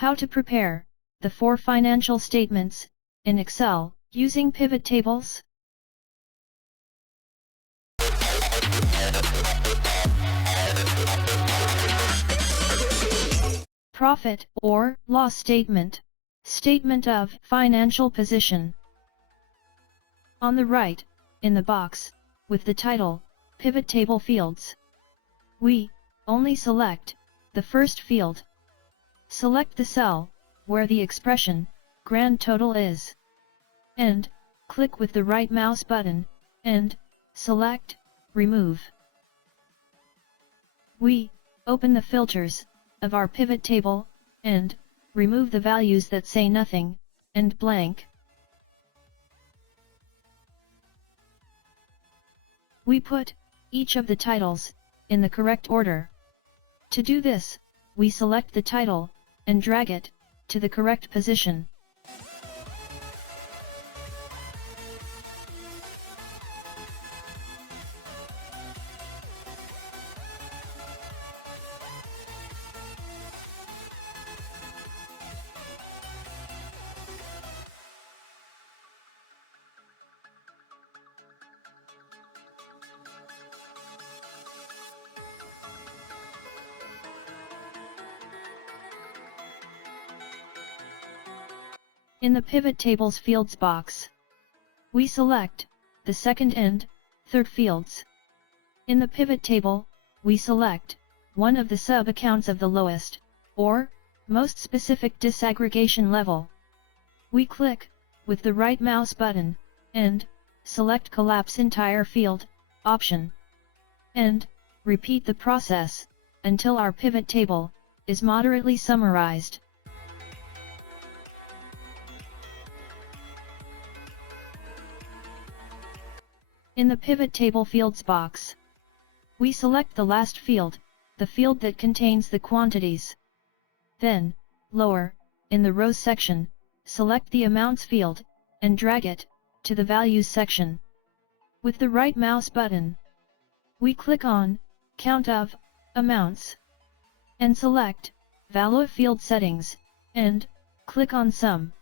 How to prepare the 4 financial statements in Excel using pivot tables. Profit or loss statement. Statement of financial position. On the right, in the box, with the title, PivotTable Fields, we only select the first field. Select the cell where the expression grand total is, and click with the right mouse button, and select Remove. We open the filters of our pivot table, and remove the values that say nothing, and blank. We put each of the titles in the correct order. To do this, we select the title, and drag it to the correct position. In the Pivot Tables Fields box, we select the second and third fields. In the pivot table, we select one of the sub-accounts of the lowest, or most specific disaggregation level. We click with the right mouse button, and select Collapse Entire Field option, and repeat the process until our pivot table is moderately summarized. In the Pivot Table Fields box, we select the last field, the field that contains the quantities. Then, lower, in the Rows section, select the Amounts field, and drag it to the Values section. With the right mouse button, we click on Count of Amounts, and select Value Field Settings, and click on Sum.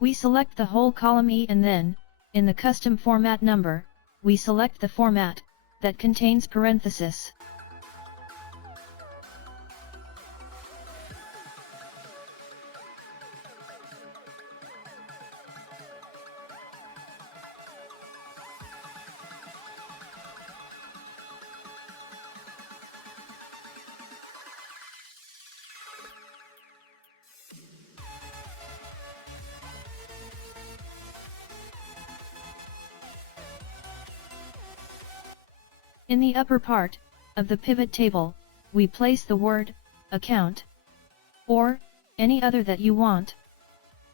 We select the whole column E, and then, in the Custom Format number, we select the format that contains parenthesis. In the upper part of the pivot table, we place the word account, or any other that you want.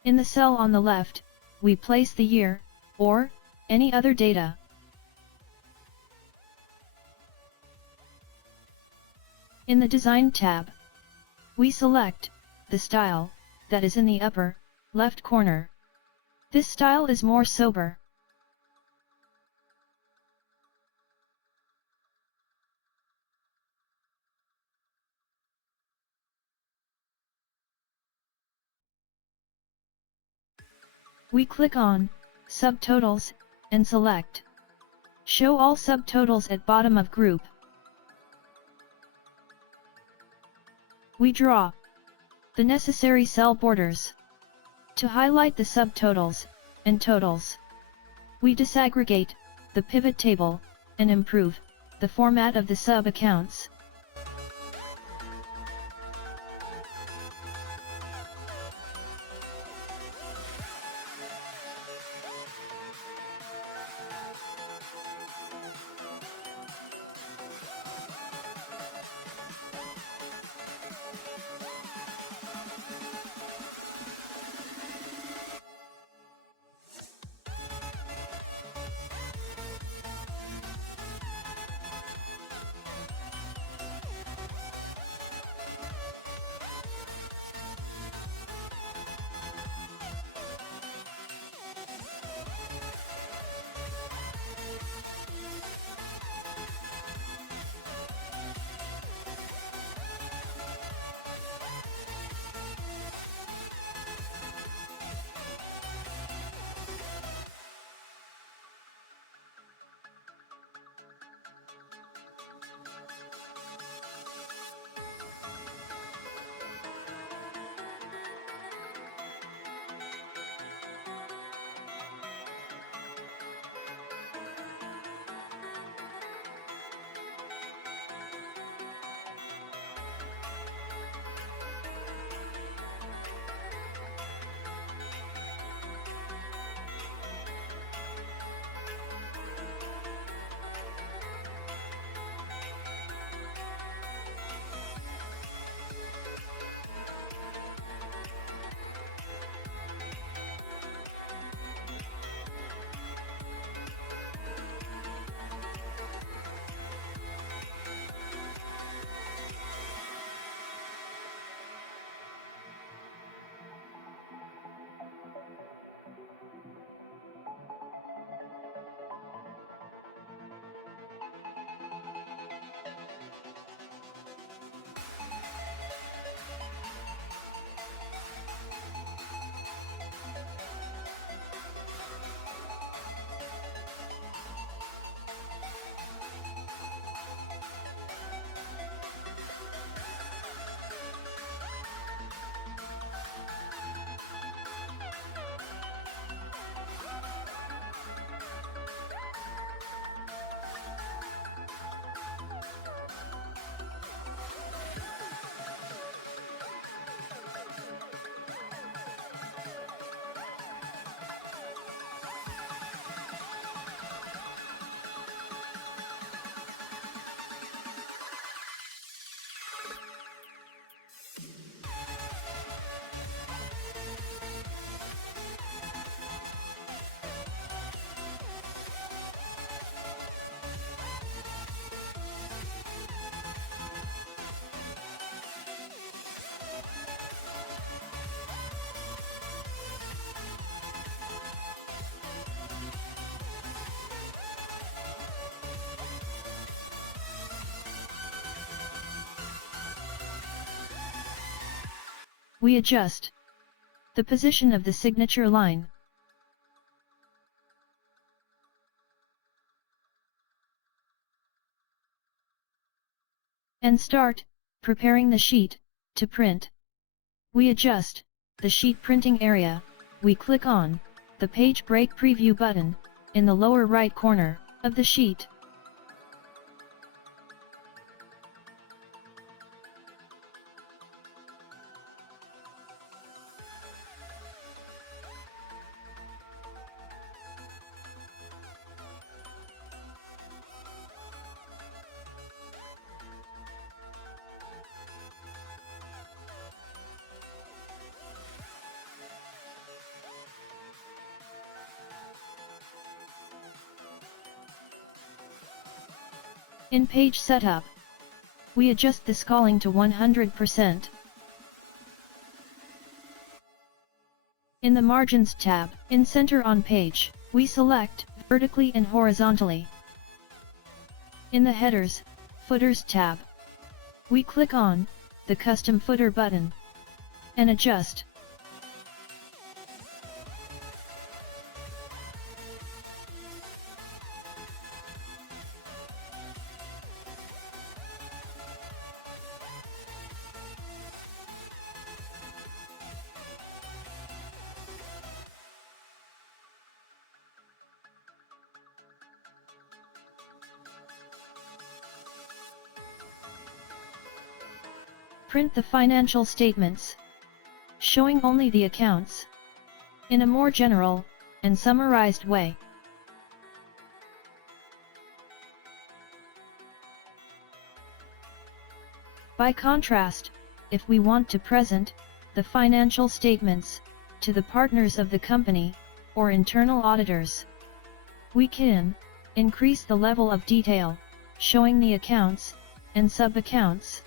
In the cell on the left, we place the year, or any other data. In the Design tab, we select the style that is in the upper left corner. This style is more sober. We click on Subtotals, and select Show all subtotals at bottom of group. We draw the necessary cell borders to highlight the subtotals and totals. We disaggregate the pivot table and improve the format of the sub-accounts. We adjust the position of the signature line. And start preparing the sheet to print. We adjust the sheet printing area. We click on the Page Break Preview button in the lower right corner of the sheet. In Page Setup, we adjust the scrolling to 100%. In the Margins tab, in Center on Page, we select vertically and horizontally. In the Headers, Footers tab, we click on the Custom Footer button and adjust. Print the financial statements, showing only the accounts, in a more general and summarized way. By contrast, if we want to present the financial statements to the partners of the company or internal auditors, we can increase the level of detail, showing the accounts and sub-accounts.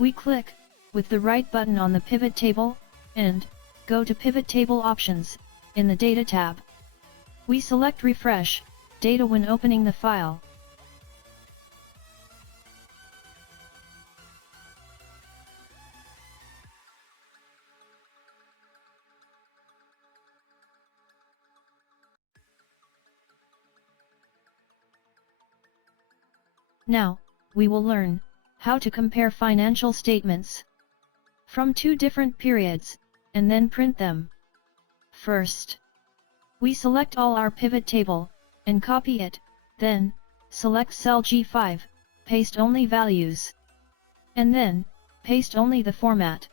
We click with the right button on the pivot table and go to Pivot Table Options in the Data tab. We select Refresh Data when opening the file. Now, we will learn how to compare financial statements from two different periods, and then print them. First, we select all our pivot table, and copy it, then, select cell G5, paste only values, and then, paste only the format.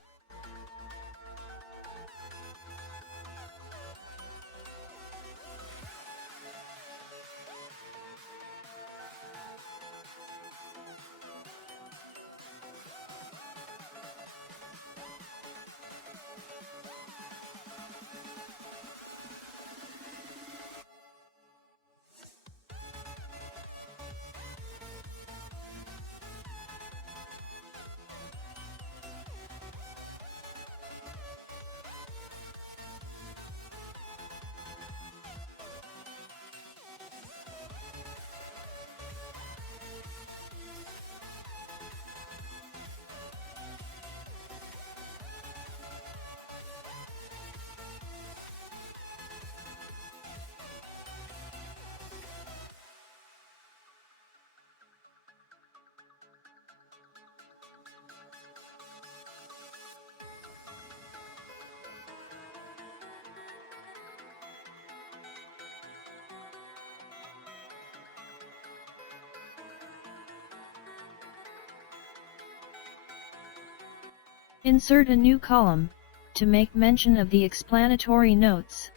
Insert a new column, to make mention of the explanatory notes.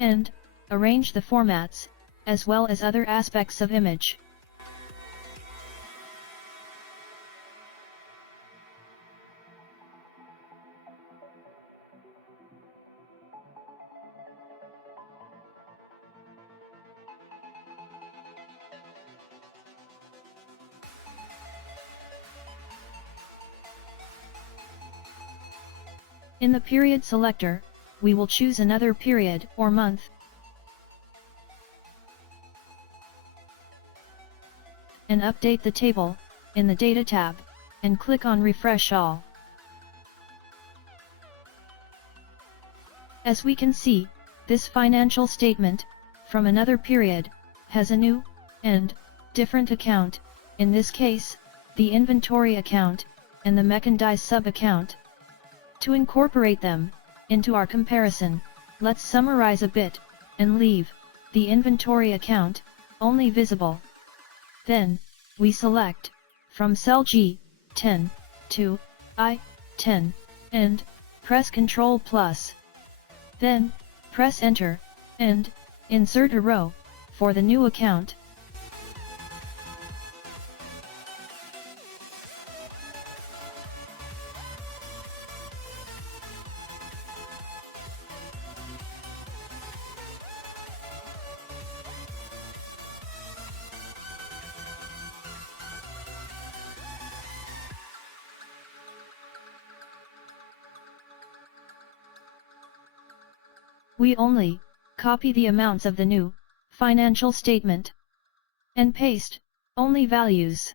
And arrange the formats, as well as other aspects of image. In the period selector, we will choose another period or month, and update the table in the Data tab, and click on Refresh All. As we can see, this financial statement, from another period, has a new, and different account, in this case, the inventory account, and the merchandise sub-account. To incorporate them into our comparison, let's summarize a bit, and leave the inventory account only visible. Then, we select, from cell G10 to I10, and press Ctrl+. Then, press Enter, and insert a row for the new account. We only copy the amounts of the new financial statement and paste only values.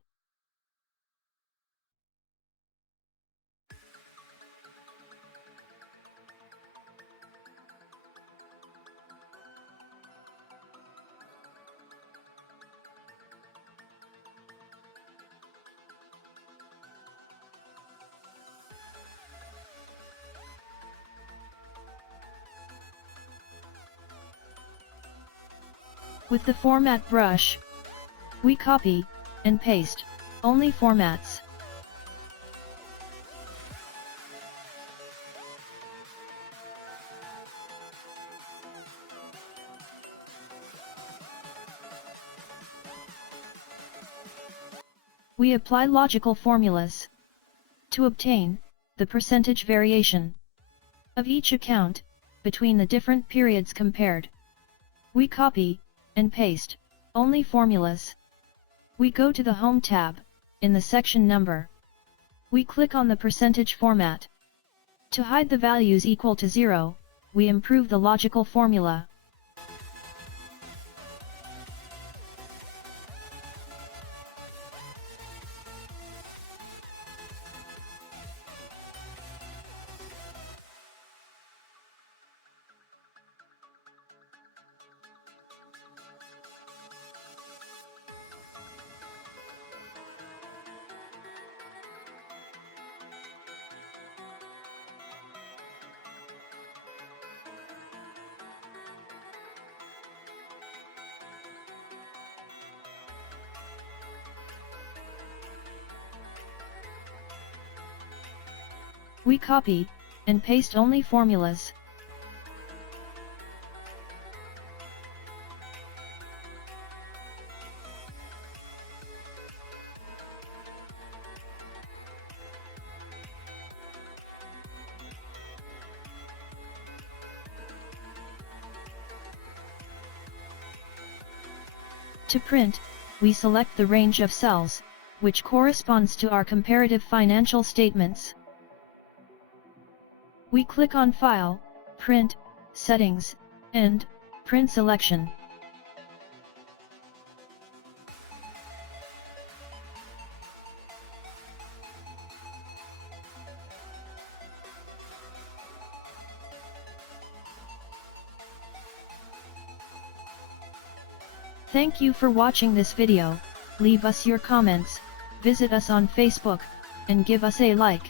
With the Format brush, we copy and paste only formats. We apply logical formulas to obtain the percentage variation of each account between the different periods compared. We copy and paste only formulas. We go to the Home tab in the section Number. We click on the percentage format. To hide the values equal to 0, we improve the logical formula. We copy and paste only formulas. To print, we select the range of cells, which corresponds to our comparative financial statements. We click on File, Print, Settings, and Print Selection. Thank you for watching this video. leave us your comments, visit us on Facebook, and give us a like.